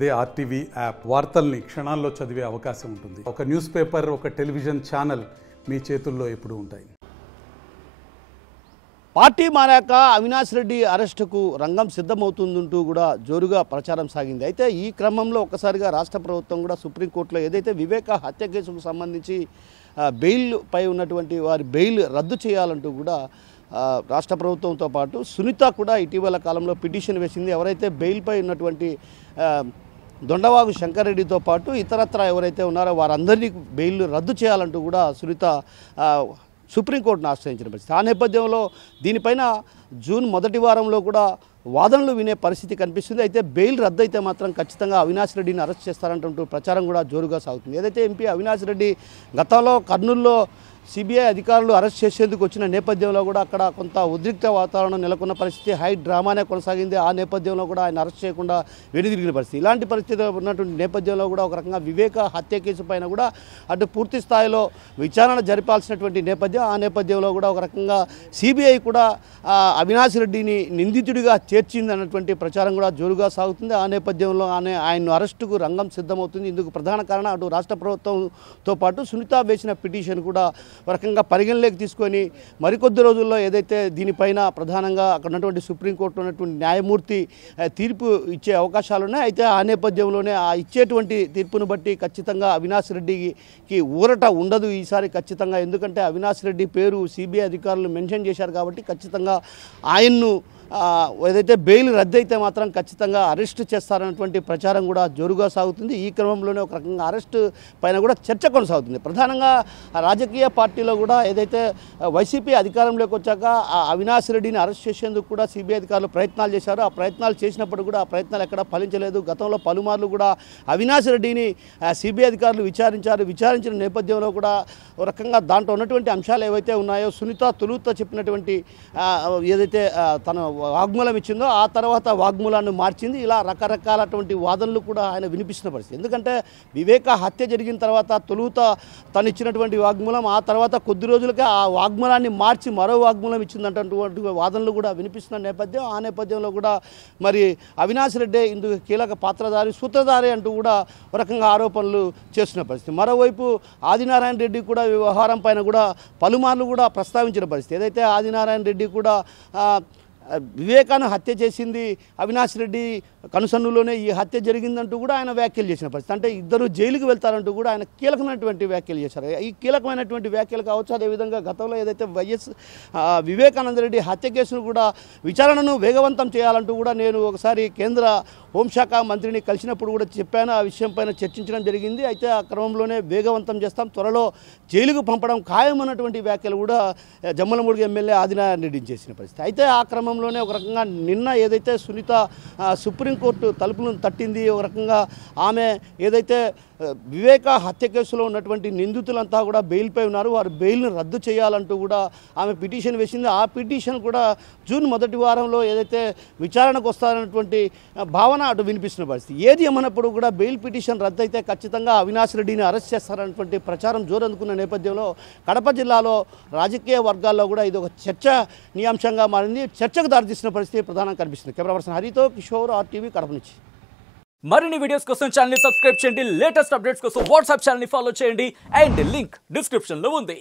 అదే RTV app వార్తల్ని క్షణాల్లో చదివే అవకాశం ఉంటుంది. ఒక న్యూస్ పేపర్, ఒక టెలివిజన్ ఛానల్ మీ చేతుల్లో ఎప్పుడూ ఉంటాయి. పార్టీ మారాక అవినాష్ రెడ్డి అరెస్టుకు రంగం సిద్ధమవుతుందంటూ కూడా జోరుగా ప్రచారం సాగింది. అయితే ఈ క్రమంలో ఒక్కసారిగా రాష్ట్ర ప్రభుత్వం కూడా సుప్రీంకోర్టులో ఏదైతే వివేక హత్య కేసుకు సంబంధించి బెయిల్ పై ఉన్నటువంటి వారి బెయిల్ రద్దు చేయాలంటూ కూడా రాష్ట్ర ప్రభుత్వంతో పాటు సునీత కూడా ఇటీవల కాలంలో పిటిషన్ వేసింది. ఎవరైతే బెయిల్పై ఉన్నటువంటి దొండవాగు శంకర్రెడ్డితో పాటు ఇతరత్ర ఎవరైతే ఉన్నారో వారందరినీ బెయిల్ రద్దు చేయాలంటూ కూడా సునీత సుప్రీంకోర్టును ఆశ్రయించిన పరిస్థితి. ఆ నేపథ్యంలో దీనిపైన జూన్ మొదటి వారంలో కూడా వాదనలు వినే పరిస్థితి కనిపిస్తుంది. అయితే బెయిల్ రద్దు అయితే మాత్రం ఖచ్చితంగా అవినాష్ రెడ్డిని అరెస్ట్ చేస్తారంటూ ప్రచారం కూడా జోరుగా సాగుతుంది. ఏదైతే ఎంపీ అవినాష్ రెడ్డి గతంలో కర్నూలులో సిబిఐ అధికారులు అరెస్ట్ చేసేందుకు వచ్చిన నేపథ్యంలో కూడా అక్కడ కొంత ఉద్రిక్త వాతావరణం నెలకొన్న పరిస్థితి, హై డ్రామానే కొనసాగింది. ఆ నేపథ్యంలో కూడా ఆయన అరెస్ట్ చేయకుండా వెనుదిరిగిన పరిస్థితి. ఇలాంటి పరిస్థితి ఉన్నటువంటి నేపథ్యంలో కూడా ఒక రకంగా వివేక హత్య కేసు పైన కూడా అటు పూర్తి స్థాయిలో విచారణ జరిపాల్సినటువంటి నేపథ్యం. ఆ నేపథ్యంలో కూడా ఒక రకంగా సిబిఐ కూడా అవినాష్ రెడ్డిని నిందితుడిగా చేర్చింది అన్నటువంటి ప్రచారం కూడా జోరుగా సాగుతుంది. ఆ నేపథ్యంలో ఆయన అరెస్టుకు రంగం సిద్ధమవుతుంది. ఇందుకు ప్రధాన కారణం అటు రాష్ట్ర ప్రభుత్వంతో పాటు సునీత వేసిన పిటిషన్ కూడా ఒక రకంగా పరిగణలోకి తీసుకొని మరికొద్ది రోజుల్లో ఏదైతే దీనిపైన ప్రధానంగా అక్కడ ఉన్నటువంటి సుప్రీంకోర్టులో ఉన్నటువంటి న్యాయమూర్తి తీర్పు ఇచ్చే అవకాశాలు ఉన్నాయి. అయితే ఆ నేపథ్యంలోనే ఆ ఇచ్చేటువంటి తీర్పును బట్టి ఖచ్చితంగా అవినాష్ రెడ్డికి ఊరట ఉండదు ఈసారి ఖచ్చితంగా. ఎందుకంటే అవినాష్ రెడ్డి పేరు సిబిఐ అధికారులు మెన్షన్ చేశారు కాబట్టి ఖచ్చితంగా ఆయన్ను ఏదైతే బెయిల్ రద్దు అయితే మాత్రం ఖచ్చితంగా అరెస్ట్ చేస్తారన్నటువంటి ప్రచారం కూడా జోరుగా సాగుతుంది. ఈ క్రమంలోనే ఒక రకంగా అరెస్ట్ పైన కూడా చర్చ కొనసాగుతుంది. ప్రధానంగా రాజకీయ పార్టీలో కూడా ఏదైతే వైసీపీ అధికారంలోకి వచ్చాక అవినాష్ రెడ్డిని అరెస్ట్ చేసేందుకు కూడా సిబిఐ అధికారులు ప్రయత్నాలు చేశారు. ఆ ప్రయత్నాలు చేసినప్పుడు కూడా ఆ ప్రయత్నాలు ఎక్కడ ఫలించలేదు. గతంలో పలుమార్లు కూడా అవినాష్ రెడ్డిని సిబిఐ అధికారులు విచారించిన నేపథ్యంలో కూడా ఒక రకంగా దాంట్లో ఉన్నటువంటి అంశాలు ఏవైతే ఉన్నాయో సునీత తొలుత చెప్పినటువంటి ఏదైతే తన వాగ్మూలం ఇచ్చిందో ఆ తర్వాత వాగ్మూలాన్ని మార్చింది. ఇలా రకరకాలటువంటి వాదనలు కూడా ఆయన వినిపిస్తున్న పరిస్థితి. ఎందుకంటే వివేక హత్య జరిగిన తర్వాత తొలుత తను ఇచ్చినటువంటి వాగ్మూలం, ఆ తర్వాత కొద్ది రోజులకే ఆ వాగ్మూలాన్ని మార్చి మరో వాగ్మూలం ఇచ్చిందంటటువంటి వాదనలు కూడా వినిపిస్తున్న నేపథ్యం. ఆ నేపథ్యంలో కూడా మరి అవినాష్ రెడ్డి ఇందుకు కీలక పాత్రధారి, సూత్రధారి అంటూ కూడా ఒక రకంగా ఆరోపణలు చేస్తున్న పరిస్థితి. మరోవైపు ఆదినారాయణ రెడ్డి కూడా వ్యవహారం పైన కూడా పలుమార్లు కూడా ప్రస్తావించిన పరిస్థితి. ఏదైతే ఆదినారాయణ రెడ్డి కూడా వివేకాను హత్య చేసింది అవినాష్ రెడ్డి కనుసన్నులోనే ఈ హత్య జరిగిందంటూ కూడా ఆయన వ్యాఖ్యలు చేసిన పరిస్థితి. అంటే ఇద్దరు జైలుకి వెళ్తారంటూ కూడా ఆయన కీలకమైనటువంటి వ్యాఖ్యలు చేశారు. ఈ కీలకమైనటువంటి వ్యాఖ్యలు కావచ్చు. అదేవిధంగా గతంలో ఏదైతే వివేకానంద రెడ్డి హత్య కేసును కూడా విచారణను వేగవంతం చేయాలంటూ కూడా నేను ఒకసారి కేంద్ర హోంశాఖ మంత్రిని కలిసినప్పుడు కూడా చెప్పాను. ఆ విషయం పైన చర్చించడం జరిగింది. అయితే ఆ క్రమంలోనే వేగవంతం చేస్తాం, త్వరలో జైలుకు పంపడం ఖాయమన్నటువంటి వ్యాఖ్యలు కూడా జమ్మలమూడి ఎమ్మెల్యే ఆదినారాయణ రెడ్డి చేసిన పరిస్థితి. అయితే ఆ క్రమంలోనే ఒక రకంగా నిన్న ఏదైతే సునీత సుప్రీంకోర్టు తలుపులను తట్టింది, ఒక రకంగా ఆమె ఏదైతే వివేక హత్య కేసులో ఉన్నటువంటి నిందితులంతా కూడా బెయిల్పై ఉన్నారు, వారు బెయిల్ను రద్దు చేయాలంటూ కూడా ఆమె పిటిషన్ వేసింది. ఆ పిటిషన్ కూడా జూన్ మొదటి వారంలో ఏదైతే విచారణకు వస్తారన్నటువంటి భావన అటు వినిపిస్తున్న పరిస్థితి. ఏది ఏమన్నప్పుడు కూడా బెయిల్ పిటిషన్ రద్దు అయితే ఖచ్చితంగా అవినాష్ రెడ్డిని అరెస్ట్ చేస్తారన్నటువంటి ప్రచారం జోరందుకున్న నేపథ్యంలో కడప జిల్లాలో రాజకీయ వర్గాల్లో కూడా ఇది ఒక చర్చనీయాంశంగా మారింది. చర్చకు దారితీసిన పరిస్థితి ప్రధానంగా కనిపిస్తుంది. కెమెరా పర్సన్ హరితో కిషోర్, ఆర్టీవీ, కడప నుంచి. మరిన్ని వీడియోస్ కోసం ఛానల్ ని సబ్స్క్రైబ్ చేయండి. లేటెస్ట్ అప్డేట్స్ కోసం వాట్సాప్ ఛానల్ ని ఫాలో చేయండి. అండ్ లింక్ డిస్క్రిప్షన్ లో ఉంది.